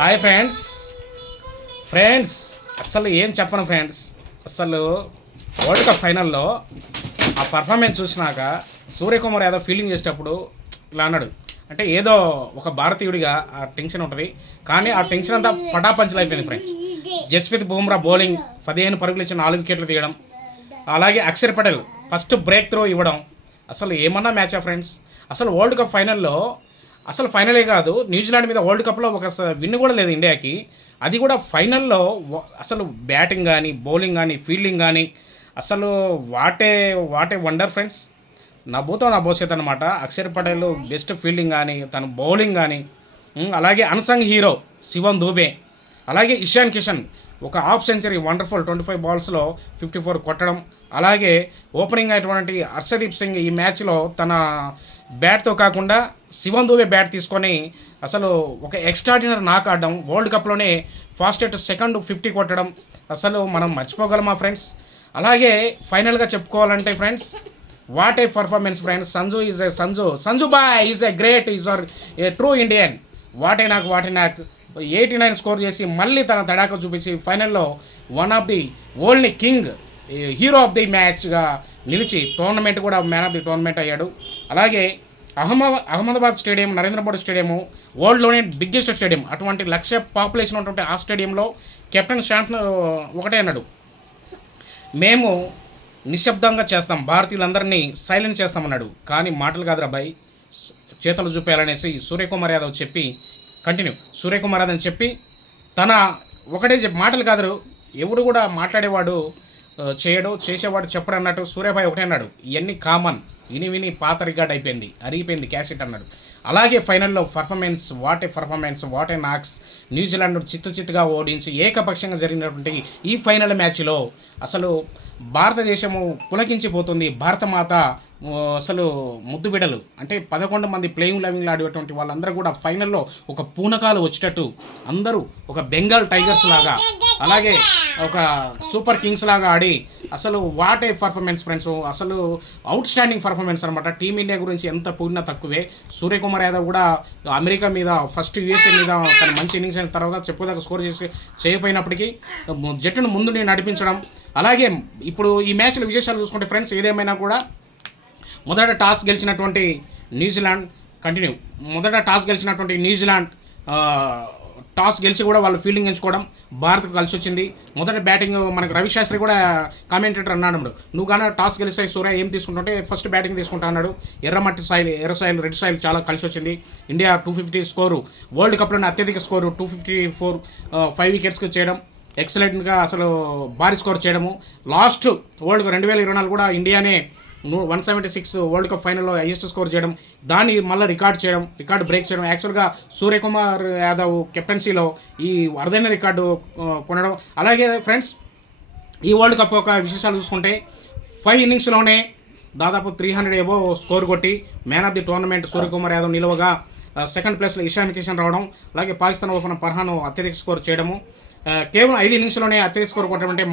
Hi friends అసలు ఏం చెప్పను ఫ్రెండ్స్. అసలు వరల్డ్ కప్ ఫైనల్లో ఆ పర్ఫార్మెన్స్ చూసినాక సూర్యకుమార్ యాదవ్ ఫీలింగ్ చేసేటప్పుడు ఇలా అన్నాడు. అంటే ఏదో ఒక భారతీయుడిగా ఆ టెన్షన్ ఉంటుంది, కానీ ఆ టెన్షన్ అంతా పటాపంచలు అయిపోయింది ఫ్రెండ్స్. జస్ప్రీత్ బుమ్రా బౌలింగ్ 15 పరుగులు ఇచ్చి 4 వికెట్లు తీయడం, అలాగే Axar Patel first breakthrough ఇవ్వడం. అసలు ఏమన్నా మ్యాచా ఫ్రెండ్స్. అసలు వరల్డ్ కప్ ఫైనల్లో అసలు ఫైనలే కాదు, న్యూజిలాండ్ మీద వరల్డ్ కప్లో ఒక విన్ కూడా లేదు ఇండియాకి. అది కూడా ఫైనల్లో అసలు బ్యాటింగ్ కానీ బౌలింగ్ కానీ ఫీల్డింగ్ కానీ అసలు వాటే వండర్ ఫ్రెండ్స్. నా భూతం నా భవిష్యత్ అనమాట. అక్షర్ పటేల్ బెస్ట్ ఫీల్డింగ్ కానీ తన బౌలింగ్ కానీ, అలాగే అన్సంగ్ హీరో శివం దూబే, అలాగే ఇషాన్ కిషన్ ఒక హాఫ్ సెంచరీ వండర్ఫుల్ 25 బాల్స్లో 54 కొట్టడం, అలాగే ఓపెనింగ్ అయినటువంటి హర్షదీప్ సింగ్ ఈ మ్యాచ్లో తన బ్యాట్తో కాకుండా శివం దూబే బ్యాట్ తీసుకొని అసలు ఒక ఎక్స్ట్రాడినరీ నాక్ ఆడడం, వరల్డ్ కప్లోనే ఫాస్టెస్ట్ సెకండ్ 50 కొట్టడం అసలు మనం మర్చిపోగలమా ఫ్రెండ్స్. అలాగే ఫైనల్గా చెప్పుకోవాలంటే friends, what a performance friends. Sanju boy is a great, is are a true Indian. What a నాకు 89 స్కోర్ చేసి మళ్ళీ తన తడాక చూపించి ఫైనల్లో one of the only king hero of the మ్యాచ్గా నిలిచి టోర్నమెంట్ కూడా మ్యాన్ ఆఫ్ ది టోర్నమెంట్ అయ్యాడు. అలాగే అహ్మదాబాద్ స్టేడియం, నరేంద్ర మోడీ స్టేడియము వరల్డ్లోనే బిగ్గెస్ట్ స్టేడియం. అటువంటి 1,00,000 పాపులేషన్ ఉన్నటువంటి ఆ స్టేడియంలో కెప్టెన్ శాంట్నర్ ఒకటే అన్నాడు, మేము నిశ్శబ్దంగా చేస్తాం, భారతీయులందరినీ సైలెంట్ చేస్తామన్నాడు. కానీ మాటలు కాదురా బాయ్, చేతలు చూపేయాలనేసి సూర్యకుమార్ యాదవ్ చెప్పి సూర్యకుమార్ యాదవ్ చెప్పి తన ఒకటే మాటలు కాదు, ఎవడు కూడా మాట్లాడేవాడు చేయడు, చేసేవాడు చెప్పడు అన్నట్టు సూర్యభాయ్ ఒకటే అన్నాడు, ఇవన్నీ కామన్, విని పాత రికార్డ్ అయిపోయింది, అరిగిపోయింది క్యాసెట్ అన్నాడు. అలాగే ఫైనల్లో పర్ఫార్మెన్స్, వాట్ ఏ నాక్స్. న్యూజిలాండ్ చిత్తుగా ఓడించి ఏకపక్షంగా జరిగినటువంటి ఈ ఫైనల్ మ్యాచ్లో అసలు భారతదేశము పులకించిపోతుంది. భారతమాత అసలు ముద్దు బిడలు అంటే 11 మంది ప్లేయింగ్ లెవెన్లో ఆడేటువంటి వాళ్ళందరూ కూడా ఫైనల్లో ఒక పూనకాలు వచ్చేటట్టు అందరూ ఒక బెంగాల్ టైగర్స్ లాగా, అలాగే ఒక సూపర్ కింగ్స్ లాగా ఆడి అసలు వాట్ ఏ పర్ఫార్మెన్స్ ఫ్రెండ్స్. అసలు అవుట్ స్టాండింగ్ పర్ఫార్మెన్స్ అనమాట. టీమిండియా గురించి ఎంత పోయినా తక్కువే. సూర్యకుమార్ యాదవ్ కూడా అమెరికా మీద ఫస్ట్ యూఎస్ఏ మీద తన మంచి ఇన్నింగ్స్ అయిన తర్వాత చెప్పుదాకా స్కోర్ చేయకపోయినప్పటికీ జట్టును ముందు నడిపించడం. అలాగే ఇప్పుడు ఈ మ్యాచ్లో విశేషాలు చూసుకుంటే ఫ్రెండ్స్, ఏదేమైనా కూడా మొదట టాస్ గెలిచినటువంటి న్యూజిలాండ్ టాస్ గెలిచి కూడా వాళ్ళు ఫీల్డింగ్ ఎంచుకోవడం భారత్కు కలిసి వచ్చింది. మొదట బ్యాటింగ్ మనకు రవిశాస్త్రి కూడా కామెంటేటర్ అన్నాడు, నువ్వు కానీ టాస్ గెలిస్తే సూర్య ఏం తీసుకుంటుంటే ఫస్ట్ బ్యాటింగ్ తీసుకుంటా అన్నాడు. ఎర్ర సాయిల్ రెడ్ సాయిల్ చాలా కలిసి వచ్చింది. ఇండియా 250 స్కోరు, వరల్డ్ కప్లోనే అత్యధిక స్కోరు 254, 5 వికెట్స్కి చేయడం, ఎక్సలెంట్గా అసలు భారీ స్కోర్ చేయడము. లాస్ట్ 2024 కూడా ఇండియానే 176 వరల్డ్ కప్ ఫైనల్లో హైయెస్ట్ స్కోర్ చేయడం, దాన్ని మళ్ళీ రికార్డు బ్రేక్ చేయడం. యాక్చువల్గా సూర్యకుమార్ యాదవ్ కెప్టెన్సీలో ఈ అరుదైన రికార్డు కొనడం. అలాగే ఫ్రెండ్స్, ఈ వరల్డ్ కప్ యొక్క విశేషాలు చూసుకుంటే 5 ఇన్నింగ్స్లోనే దాదాపు 300 ఎబో స్కోర్ కొట్టి man of the tournament Suryakumar Yadav నిలువగా, సెకండ్ ప్లేస్లో ఇషాన్ కిషన్ రావడం, అలాగే పాకిస్తాన్ ఓపెనర్ ఫర్హాన్ అత్యధిక స్కోర్ చేయడము. కేవలం 5 ఇన్నింగ్స్లోనే అత్యధిక స్కోర్ కొట్టడం అంటే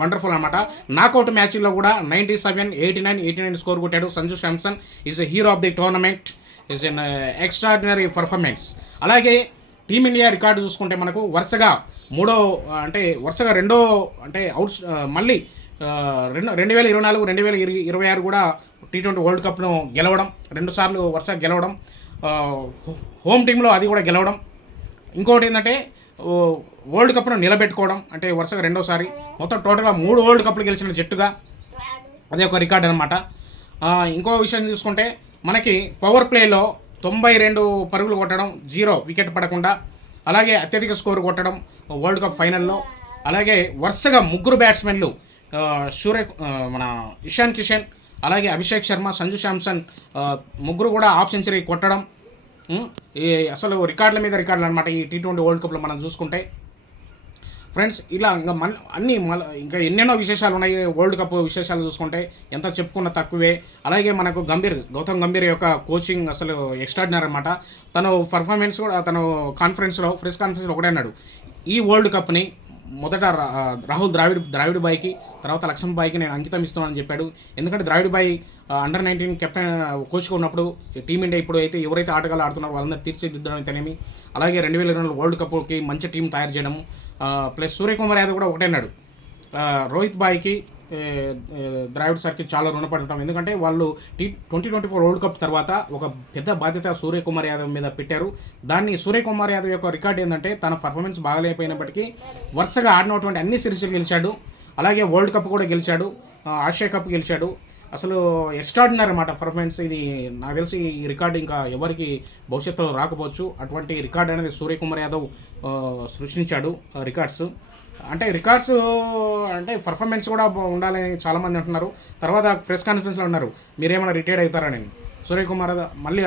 వండర్ఫుల్ అనమాట. నాకౌట్ మ్యాచ్లో కూడా 97, 89 స్కోర్ కొట్టాడు. Sanju Samson is a hero of the tournament, is an extraordinary performance. అలాగే టీమిండియా రికార్డు చూసుకుంటే మనకు వరుసగా మళ్ళీ 2024, 2026 కూడా T20 వరల్డ్ కప్ను గెలవడం, 2 సార్లు వరుసగా గెలవడం, హోమ్ టీంలో అది కూడా గెలవడం. ఇంకోటి ఏంటంటే వరల్డ్ కప్ను నిలబెట్టుకోవడం, అంటే వరుసగా 2వ సారి. మొత్తం టోటల్గా 3 వరల్డ్ కప్లు గెలిచిన జట్టుగా అదే ఒక రికార్డ్ అనమాట. ఇంకో విషయం చూసుకుంటే మనకి పవర్ ప్లేలో 92 పరుగులు కొట్టడం, 0 వికెట్ పడకుండా, అలాగే అత్యధిక స్కోర్ కొట్టడం వరల్డ్ కప్ ఫైనల్లో. అలాగే వరుసగా 3 బ్యాట్స్మెన్లు మన ఇషాన్ కిషన్, అలాగే అభిషేక్ శర్మ, సంజు శాంసన్ 3 కూడా హాఫ్ సెంచరీ కొట్టడం. అసలు రికార్డుల మీద రికార్డులు అనమాట ఈ T20 వరల్డ్ కప్లో మనం చూసుకుంటే ఫ్రెండ్స్. ఇలా ఇంకా ఎన్నెన్నో విశేషాలు ఉన్నాయి వరల్డ్ కప్ విశేషాలు చూసుకుంటే, ఎంత చెప్పుకున్న తక్కువే. అలాగే మనకు గౌతమ్ గంభీర్ యొక్క కోచింగ్ అసలు ఎక్స్ట్రాడినరీ అనమాట. తను పర్ఫార్మెన్స్ కూడా తను ప్రెస్ కాన్ఫరెన్స్లో ఒకటే అన్నాడు, ఈ వరల్డ్ కప్ని మొదట రాహుల్ ద్రావిడ్ బాయ్కి, తర్వాత లక్ష్మణ్ బాయ్కి నేను అంకితం ఇస్తున్నానని చెప్పాడు. ఎందుకంటే ద్రావిడ్ బాయ్ అండర్ 19 కెప్టెన్ కోచ్గా ఉన్నప్పుడు టీమిండియా ఇప్పుడు అయితే ఎవరైతే ఆటగాళ్ళు ఆడుతున్నారో వాళ్ళందరూ తీర్చిదిద్దడం అయితేనేమి, అలాగే 2022 వరల్డ్ కప్కి మంచి టీం తయారు చేయడము. ప్లస్ సూర్యకుమార్ యాదవ్ కూడా ఒకటే అన్నాడు, రోహిత్ బాయ్కి ద్రావిడ్ సార్కి చాలా రుణపడి ఉంటాం. ఎందుకంటే వాళ్ళు 2024 వరల్డ్ కప్ తర్వాత ఒక పెద్ద బాధ్యత సూర్యకుమార్ యాదవ్ మీద పెట్టారు. దాన్ని సూర్యకుమార్ యాదవ్ యొక్క రికార్డ్ ఏంటంటే తన పర్ఫార్మెన్స్ బాగలేకపోయినప్పటికీ వరుసగా ఆడినటువంటి అన్ని సిరీస్లు గెలిచాడు. అలాగే వరల్డ్ కప్ కూడా గెలిచాడు, ఆసియా కప్ గెలిచాడు. అసలు ఎక్స్ట్రాడినరీ అన్నమాట పర్ఫార్మెన్స్. ఇది నాకు తెలిసి ఈ రికార్డు ఇంకా ఎవరికి భవిష్యత్తులో రాకపోవచ్చు. అటువంటి రికార్డు అనేది సూర్యకుమార్ యాదవ్ సృష్టించాడు. రికార్డ్స్ అంటే పర్ఫార్మెన్స్ కూడా ఉండాలని చాలామంది అంటున్నారు. తర్వాత ప్రెస్ కాన్ఫరెన్స్లో ఉన్నారు, మీరేమైనా రిటైర్డ్ అవుతారని. సూర్యకుమార్ మళ్ళీ